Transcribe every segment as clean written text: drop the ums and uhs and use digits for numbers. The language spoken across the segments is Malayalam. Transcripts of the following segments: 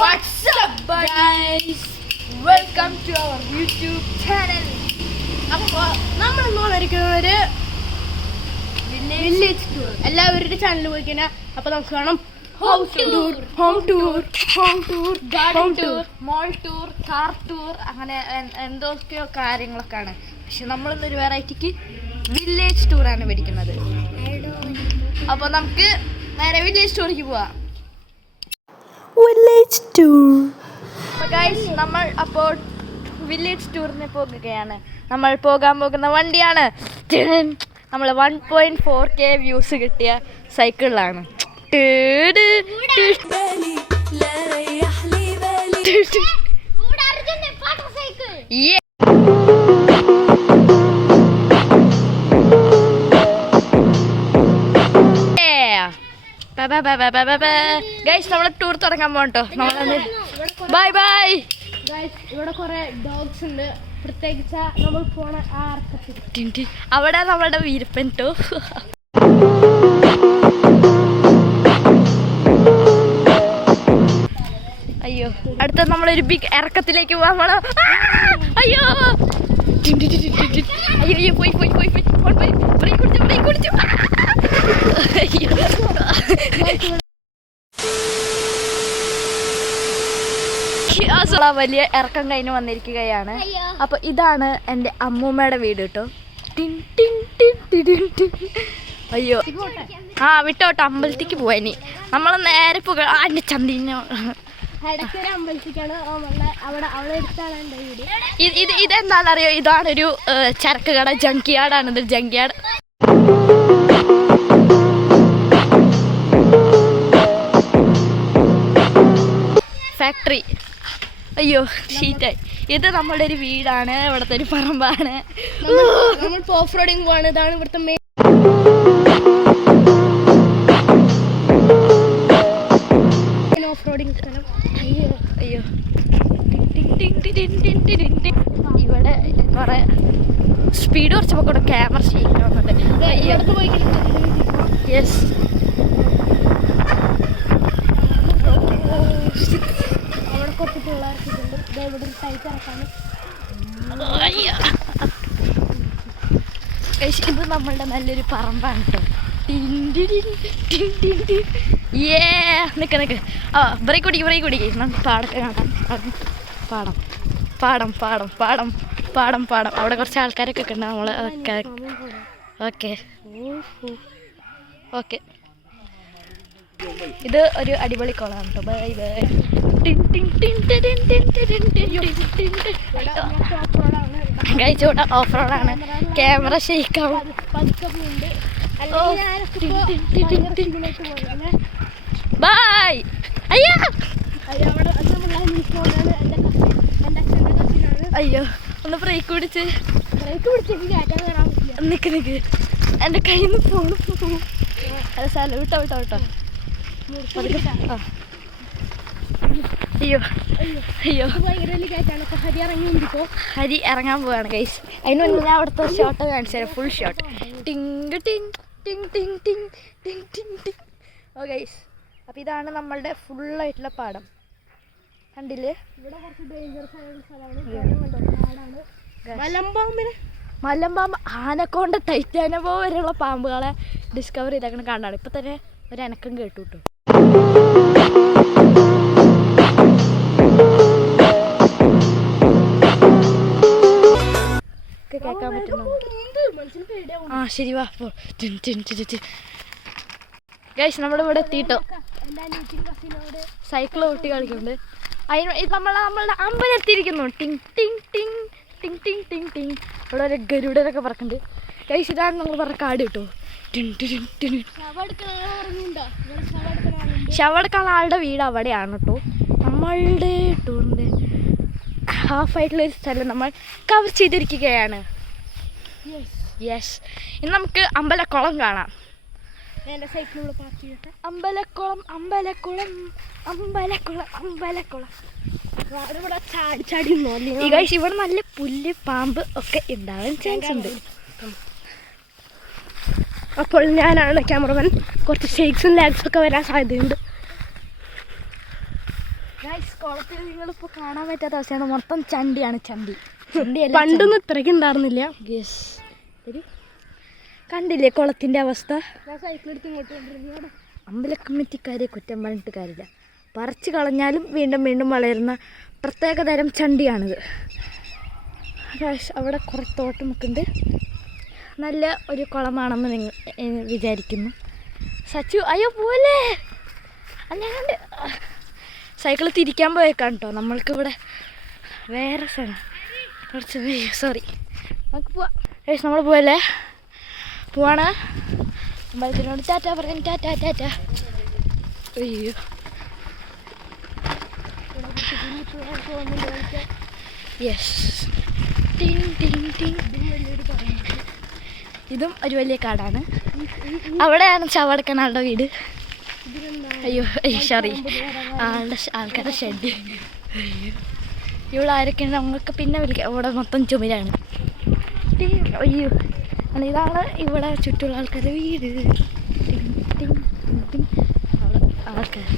What's up, guys? Welcome to our YouTube channel. അപ്പോൾ നമ്മൾ ഇന്ന് വന്നിരിക്കുന്നത് ഒരു വില്ലേജ് ടൂർ. എല്ലാവരുടെ ചാനലിൽ പോയി കഴിഞ്ഞാൽ അപ്പോൾ നമുക്ക് കാണാം house tour, home tour, garden tour, mall tour, car tour, അങ്ങനെ എന്തൊക്കെയോ കാര്യങ്ങളൊക്കെയാണ്. പക്ഷെ നമ്മളിന്നൊരു വെറൈറ്റിക്ക് വില്ലേജ് ടൂറാണ് പഠിക്കുന്നത്. അപ്പോൾ നമുക്ക് നേരെ വില്ലേജ് ടൂറിലേക്ക് പോവാം. Village tour. ഗൈസ്, നമ്മൾ അപ്പോൾ വില്ലേജ് ടൂറിന് പോകുകയാണ്. നമ്മൾ പോകാൻ പോകുന്ന വണ്ടിയാണ് നമ്മൾ 1.4K വ്യൂസ് കിട്ടിയ സൈക്കിളിലാണ്. ഗൈസ്, നമ്മളെ ടൂർ തുടങ്ങാൻ പോകട്ടോ. നമ്മളെ ബൈ ബൈ. ഗൈസ്, ഇവിടെ കുറെ ഡോഗ്സ് ഉണ്ട്. പ്രത്യേകിച്ച് നമ്മൾ പോണ ആ അർക്കത്തിൽ അവിടെ നമ്മളുടെ വീരപ്പൻ ട്ടോ. അയ്യോ, അടുത്ത നമ്മളൊരു ബിഗ് ഇറക്കത്തിലേക്ക് പോവാൻ. അയ്യോ അയ്യോ, പോയി പോയി പോയി പോയി ബ്രേക്ക് കുടിച്ചു ബ്രേക്ക് കുടിച്ചു. അയ്യോ, വലിയ ഇറക്കം കഴിഞ്ഞ് വന്നിരിക്കുകയാണ്. അപ്പൊ ഇതാണ് എൻ്റെ അമ്മൂമ്മയുടെ വീട് കേട്ടോ. അയ്യോ, ആ വിട്ടോട്ടോ, അമ്പലത്തേക്ക് പോവാനി. നമ്മൾ നേരെ എൻ്റെ ചന്തിന് ഇതെന്താണെന്നറിയോ? ഇതാണൊരു ചരക്ക് കട, ജങ്കിയാർഡാണിത്. ജങ്കിയാർഡ് ഫാക്ടറി. അയ്യോ, ഷീറ്റായി. ഇത് നമ്മുടെ ഒരു വീടാണ്, ഇവിടുത്തെ ഒരു പറമ്പാണ്. നമ്മൾ ഓഫ് റോഡിങ് പോവാണ്. ഇതാണ് ഇവിടുത്തെ മെയിൻ. ഓഫ് റോഡിങ് സ്ഥലം. അയ്യോ അയ്യോ, ഇവിടെ കുറെ സ്പീഡ് കുറച്ചപ്പോൾ കൂടെ ക്യാമറ ഷെയ്ക്കാവുന്നുണ്ട്. യെസ്, അവിടെ കുറച്ച് പിള്ളേർക്കുണ്ട്. ഇവിടെ ഒരു ടൈപ്പ് ഇറക്കാനും. ഇത് നമ്മളുടെ നല്ലൊരു പറമ്പാണ് കേട്ടോ. നിക്ക് ആ ബ്രേക്ക് കുടിക്ക്. നമുക്ക് പാടൊക്കെ കാണാം. പാടം പാടം പാടം പാടം പാടം പാടം. അവിടെ കുറച്ച് ആൾക്കാരൊക്കെ ഉണ്ട്. നമ്മൾ ഓക്കെ ഓക്കെ ഓക്കെ. ഇത് ഒരു അടിപൊളി കുളമാണ് കേട്ടോ. Bye bye. കഴിച്ചോട്ട ഓഫ് റോഡാണ്. ക്യാമറ ഷെയ്ക്കാവും. ബൈ. അയ്യോ അയ്യോ, ഒന്ന് ബ്രേക്ക് പിടിച്ച് നിക്ക് നിക്ക്. എൻ്റെ കയ്യിൽ നിന്ന് ഫോണ് പോകും. അത് സ്ഥലം വിട്ടോ വിട്ടോ വിട്ടോ. അയ്യോ അയ്യോ, ഹരി ഇറങ്ങാൻ പോവാണ് ഗൈസ്. അതിന് മുന്നേ ഞാൻ അവിടുത്തെ ഷോട്ട് കാണിച്ചു തരാം. Full shot. ടിങ് ടിങ് ടിങ് ടിങ് ടിങ് ടിങ് ടിങ് ടിങ്. ഓ ഗൈസ്, അപ്പം ഇതാണ് നമ്മളുടെ ഫുള്ളായിട്ടുള്ള പാടം. കണ്ടില്ലേ? ഇവിടെ കുറച്ച് ഡേഞ്ചറസ് ആയിട്ടുള്ള സ്ഥലമാണ്. മലമ്പാമ്പ്, ആനക്കോണ്ട, ടൈറ്റാനോ വരെയുള്ള പാമ്പുകളെ ഡിസ്കവർ ചെയ്തേക്കണ കാണാണ്. ഇപ്പം തന്നെ ഒരു അനക്കം കേട്ടു കേട്ടോ. കേൾക്കാൻ പറ്റുന്നു. ആ ശരി, വാ പോ. ഗൈസ്, നമ്മളിവിടെ എത്തിയിട്ടോ. സൈക്കിൾ ഓട്ടി കളിക്കുന്നുണ്ട്. അതിന് നമ്മളുടെ അമ്പലത്തിരിക്കുന്നു. ടിങ് ടിങ് ടിങ് ടിങ് ടിങ് ടിങ് ടിങ്. ഇവിടെ ഒരു ഗരുഡനൊക്കെ പറക്കുന്നുണ്ട്. ഗൈസ്, ഇതാണ് നമ്മൾ പറഞ്ഞ കാട് കേട്ടോ. ശവടക്കാള ആളുടെ വീട് അവിടെയാണ് കേട്ടോ. നമ്മളുടെ ടൂറിൻ്റെ ഹാഫായിട്ടുള്ളൊരു സ്ഥലം നമ്മൾ കവർ ചെയ്തിരിക്കുകയാണ്. യെസ്, ഇനി നമുക്ക് അമ്പലക്കുളം കാണാം. അമ്പലക്കുളം അമ്പലക്കുളം അമ്പലക്കുളം അമ്പലക്കുളം. ഇവിടെ നല്ല പുല്ല്, പാമ്പ് ഒക്കെ ഉണ്ടാവാൻ ചാൻസ് ഉണ്ട്. അപ്പോൾ ഞാനാണ് ക്യാമറമാൻ. കുറച്ച് ഷേക്സും ലാഗ്സും ഒക്കെ വരാൻ സാധ്യതയുണ്ട്. കുളത്തിൽ നിങ്ങളിപ്പോൾ കാണാൻ പറ്റാത്ത അവസ്ഥയാണ്. മൊത്തം ചണ്ടിയാണ്. ചണ്ടി പണ്ടൊന്നും ഇത്രയ്ക്ക് ഉണ്ടായിരുന്നില്ല. കണ്ടില്ലേ കുളത്തിൻ്റെ അവസ്ഥ? അമ്പല കമ്മിറ്റിക്കാരെ കുറ്റം പറഞ്ഞിട്ട് കാര്യമില്ല. പറിച്ചു കളഞ്ഞാലും വീണ്ടും വീണ്ടും വളരുന്ന പ്രത്യേകതരം ചണ്ടിയാണിത്. അവിടെ കുറേ തോട്ടമൊക്കെ ഉണ്ട്. നല്ല ഒരു കുളമാണെന്ന് നിങ്ങൾ വിചാരിക്കുന്നു. സച്ചു അയ്യോ പോലെ അല്ലാണ്ട് സൈക്കിൾ തിരിക്കാൻ പോയേക്കാം കേട്ടോ. നമ്മൾക്കിവിടെ വേറെ സ്ഥലം കുറച്ച് സോറി നമുക്ക് പോവാം. നമ്മൾ പോയല്ലേ പോവാണ്. അമ്പലത്തിനോട് ടാറ്റ പറയാൻ. ടാറ്റ ടാറ്റ. അയ്യോ യെസ്. ഇതും ഒരു വലിയ കാടാണ്. അവിടെയാണ് ചവടക്കനാളുടെ വീട്. അയ്യോ സോറി ആൾക്കാരുടെ ഷെഡ്. അയ്യോ ഇവിടെ ആരൊക്കെയാണ് നമുക്ക് പിന്നെ വിളിക്കാം. ഇവിടെ മൊത്തം ചുമരാണ്. അയ്യോ ഇതാണ് ഇവിടെ ചുറ്റുള്ള ആൾക്കാരുടെ വീട്. ആൾക്കാർ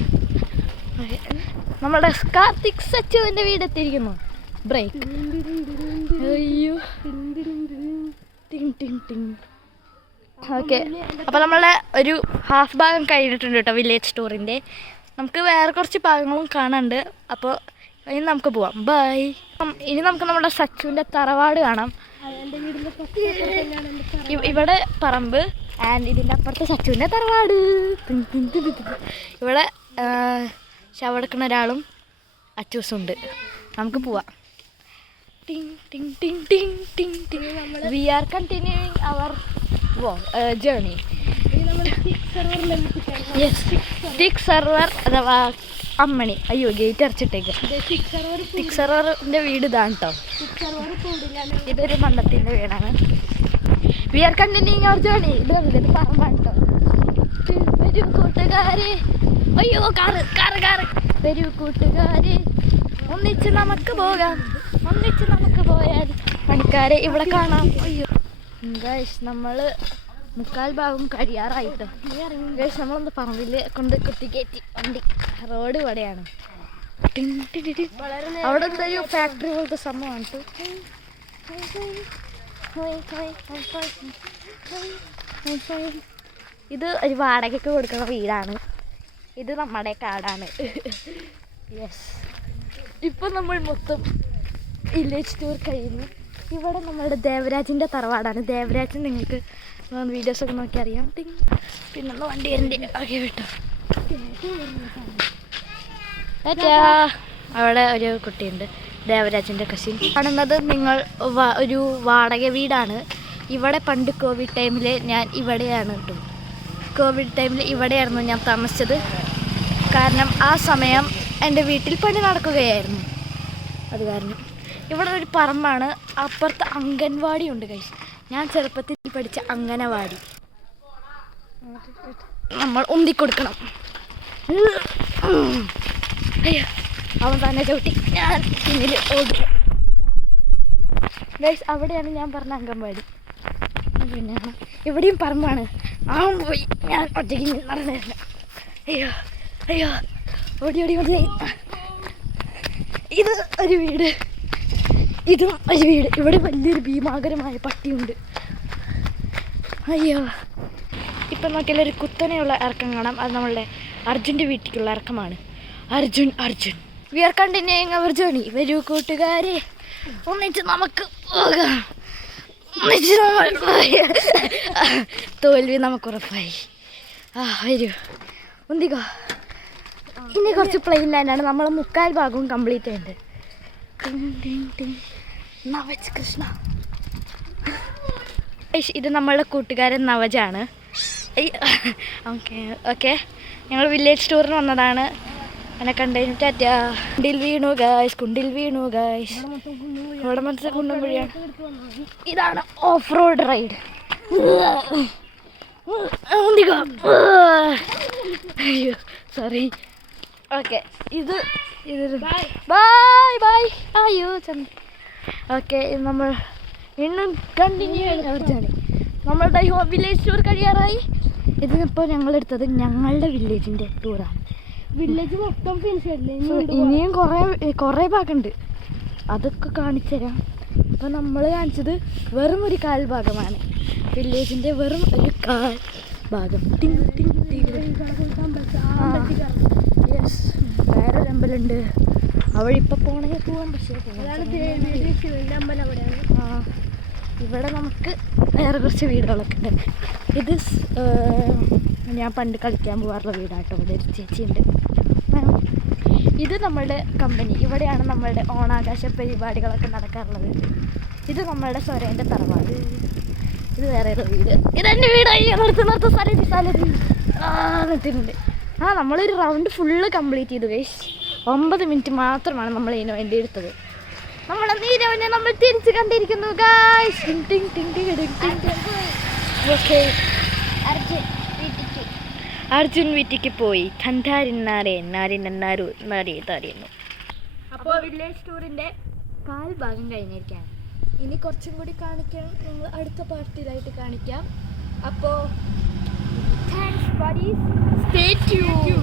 നമ്മുടെ കാർത്തിക് സച്ചുവിൻ്റെ വീട് എത്തിയിരിക്കുന്നു. ബ്രേക്ക്. അയ്യോ ഓക്കെ. അപ്പോൾ നമ്മളെ ഒരു ഹാഫ് ഭാഗം കഴിഞ്ഞിട്ടുണ്ട് കേട്ടോ വില്ലേജ് ടൂറിൻ്റെ. നമുക്ക് വേറെ കുറച്ച് ഭാഗങ്ങളും കാണാനുണ്ട്. അപ്പോൾ ഇനി നമുക്ക് പോവാം. ബൈ. ഇനി നമുക്ക് നമ്മുടെ സച്ചുവിൻ്റെ തറവാട് കാണാം. ഇവിടെ പറമ്പ് ആൻഡ് ഇതിൻ്റെ അപ്പുറത്തെ സച്ചുവിൻ്റെ തറവാട്. ഇവിടെ ശവടക്കുന്ന ഒരാളും അച്ചൂസുണ്ട്. നമുക്ക് പോവാം. We are continuing our journey. ടിക് സെർവർ അഥവാ അമ്മണി. അയ്യോ ഗേറ്റ് അടച്ചിട്ടേക്ക്. ടിക് സെർവറിൻ്റെ വീട് ഇതാണ് കേട്ടോ. ഇതൊരു മണ്ടത്തിൻ്റെ വീടാണ്. We are continuing our journey. ഇത് കണ്ടില്ല, ഇത് പറമ്പാണ് കേട്ടോ. വരൂ കൂട്ടുകാരെ. അയ്യോ കാറ് കാറ് കാറ്. വരൂ കൂട്ടുകാരെ ഒന്നിച്ച് നമുക്ക് പോകാം. ഒന്നിച്ച് നമുക്ക് പോയാൽ പണിക്കാരെ ഇവിടെ കാണാം. അയ്യോ ഗൈസ് നമ്മൾ മുക്കാൽ ഭാഗം കഴിയാറായിട്ട്. ഗൈസ് നമ്മളൊന്ന് പറമ്പിൽ കൊണ്ട് കുത്തിക്കയറ്റി വണ്ടി. റോഡ് ഇവിടെയാണ്. അവിടെ എന്തൊരു ഫാക്ടറി പോലത്തെ സംഭവമാണ്. ഇത് ഒരു വാടകയ്ക്ക് കൊടുക്കുന്ന വീടാണ്. ഇത് നമ്മുടെ കാടാണ്. യെസ്. ഇപ്പം നമ്മൾ മൊത്തം വില്ലേജ് ടൂർ കഴിയുന്നു. ഇവിടെ നമ്മളുടെ ദേവരാജിൻ്റെ തറവാടാണ്. ദേവരാജൻ നിങ്ങൾക്ക് വീഡിയോസൊക്കെ നോക്കി അറിയാം. പിന്നെ ഒന്ന് വണ്ടി വരണ്ടേ. ഓക്കെ വിട്ടോ. അവിടെ ഒരു കുട്ടിയുണ്ട്, ദേവരാജൻ്റെ കസിൻ. കാണുന്നത് നിങ്ങൾ ഒരു വാടക വീടാണ്. ഇവിടെ പണ്ട് കോവിഡ് ടൈമിൽ ഞാൻ ഇവിടെയാണ് കേട്ടോ. കോവിഡ് ടൈമിൽ ഇവിടെയായിരുന്നു ഞാൻ താമസിച്ചത്. കാരണം ആ സമയം എൻ്റെ വീട്ടിൽ പണി നടക്കുകയായിരുന്നു. അത് കാരണം ഇവിടെ ഒരു പറമ്പാണ്. അപ്പുറത്ത് അംഗൻവാടി ഉണ്ട് കൈസ്. ഞാൻ ചെറുപ്പത്തിൽ പഠിച്ച അംഗനവാടി. നമ്മൾ ഉന്തിക്കൊടുക്കണം. അയ്യോ അവൻ തന്നെ ചവിട്ടി. ഞാൻ പിന്നിൽ ഓടി. ഗൈസ് അവിടെയാണ് ഞാൻ പറഞ്ഞ അംഗൻവാടി. പിന്നെ ഇവിടെയും പറമ്പാണ്. അവൻ പോയി, ഞാൻ ഒറ്റയ്ക്ക് നടന്നില്ല. അയ്യോ അയ്യോ ഓടി ഓടി ഓടി. ഇത് ഒരു വീട്, ഇതും ഒരു വീട്. ഇവിടെ വലിയൊരു ഭീമാകരമായ പട്ടിയുണ്ട്. അയ്യോ ഇപ്പം നോക്കിയാൽ ഒരു കുത്തനെയുള്ള ഇറക്കം കാണാം. അത് നമ്മളുടെ അർജുൻ്റെ വീട്ടിലേക്കുള്ള ഇറക്കമാണ്. Arjun Arjun. We are continuing our journey. വരൂ കൂട്ടുകാരെ ഒന്നിച്ച് നമുക്ക് പോകാം. ഒന്നിച്ച് നമ്മൾ തോൽവി നമുക്കുറപ്പായി. വരൂ ഒന്നിക്കോ. ഇനി കുറച്ച് പ്ലെയിൻ ലാൻഡാണ്. നമ്മൾ മുക്കാൽ ഭാഗവും കംപ്ലീറ്റ് ചെയ്യുന്നുണ്ട്. നവജ് കൃഷ്ണ. ഇത് നമ്മളുടെ കൂട്ടുകാരൻ നവജാണ്. ഓക്കെ ഓക്കെ ഞങ്ങൾ വില്ലേജ് ടൂറിന് വന്നതാണ്. എന്നെ കണ്ടതിന് ടാറ്റ. കുണ്ടിൽ വീണു ഗായ്സ്, കുണ്ടിൽ വീണു ഗായ്സ്. അവിടെ മൊത്തം കുണ്ടും കുഴിയാണ്. ഇതാണ് ഓഫ് റോഡ് റൈഡ്. അയ്യോ സോറി. ഓക്കെ ഇത് ബൈ ബൈ. അയ്യോ ചന്ദ. ഓക്കെ നമ്മൾ ഇന്നും കണ്ടിന്യൂ ചെയ്യുന്നവർക്കാണ്. നമ്മളുടെ വില്ലേജ് ടൂർ കഴിയാറായി. ഇതിനിപ്പോൾ ഞങ്ങളെടുത്തത് ഞങ്ങളുടെ വില്ലേജിൻ്റെ ടൂറാണ്. വില്ലേജ് മൊത്തം ഫിനിഷ് ഇനിയും കൊറേ ഭാഗമുണ്ട്, അതൊക്കെ കാണിച്ചു തരാം. അപ്പൊ നമ്മൾ കാണിച്ചത് വെറും ഒരു കാൽ ഭാഗമാണ്, വില്ലേജിന്റെ വെറും ഒരു കാൽ ഭാഗം. വേറൊരു അമ്പലമുണ്ട്, അവിടെ ഇപ്പൊ പോണെങ്കിൽ പോവാൻ. പക്ഷേ ഇവിടെ നമുക്ക് വേറെ കുറച്ച് വീടുകളൊക്കെ ഉണ്ട്. ഇത് ഞാൻ പണ്ട് കളിക്കാൻ പോകാറുള്ള വീടാട്ടോ. ഇവിടെ ഒരു ചേച്ചിയുണ്ട്. ഇത് നമ്മളുടെ കമ്പനി, ഇവിടെയാണ് നമ്മളുടെ ഓണാഘോഷ പരിപാടികളൊക്കെ നടക്കാറുള്ളത്. ഇത് നമ്മളുടെ സ്വരേൻ്റെ തറവാട്. ഇത് വേറെ ഒരു വീട്. ഇതെൻ്റെ വീടായി. നിർത്ത് നിർത്തിയിട്ടുണ്ട്. നമ്മളൊരു റൗണ്ട് ഫുള്ള് കംപ്ലീറ്റ് ചെയ്തു ഗൈസ്. 9 മിനിറ്റ് മാത്രമാണ് നമ്മൾ ഇതിന് വേണ്ടി എടുത്തത്. നമ്മളെ നീരവനെ നമ്മൾ തിരിച്ച് കണ്ടിരിക്കുന്നു ഗൈസ്. ഓക്കെ, അർജുൻ വീട്ടിക്ക് പോയി തന്നാരുന്നു. അപ്പോൾ വില്ലേജ് ടൂറിൻ്റെ കാൽ ഭാഗം കഴിഞ്ഞിരിക്കുകയാണ്. ഇനി കുറച്ചും കൂടി കാണിക്കാൻ നിങ്ങൾ അടുത്ത പാർട്ടിയിലായിട്ട് കാണിക്കാം. അപ്പോൾ താങ്ക്സ് ബഡീസ്, സ്റ്റേ ട്യൂൺഡ്.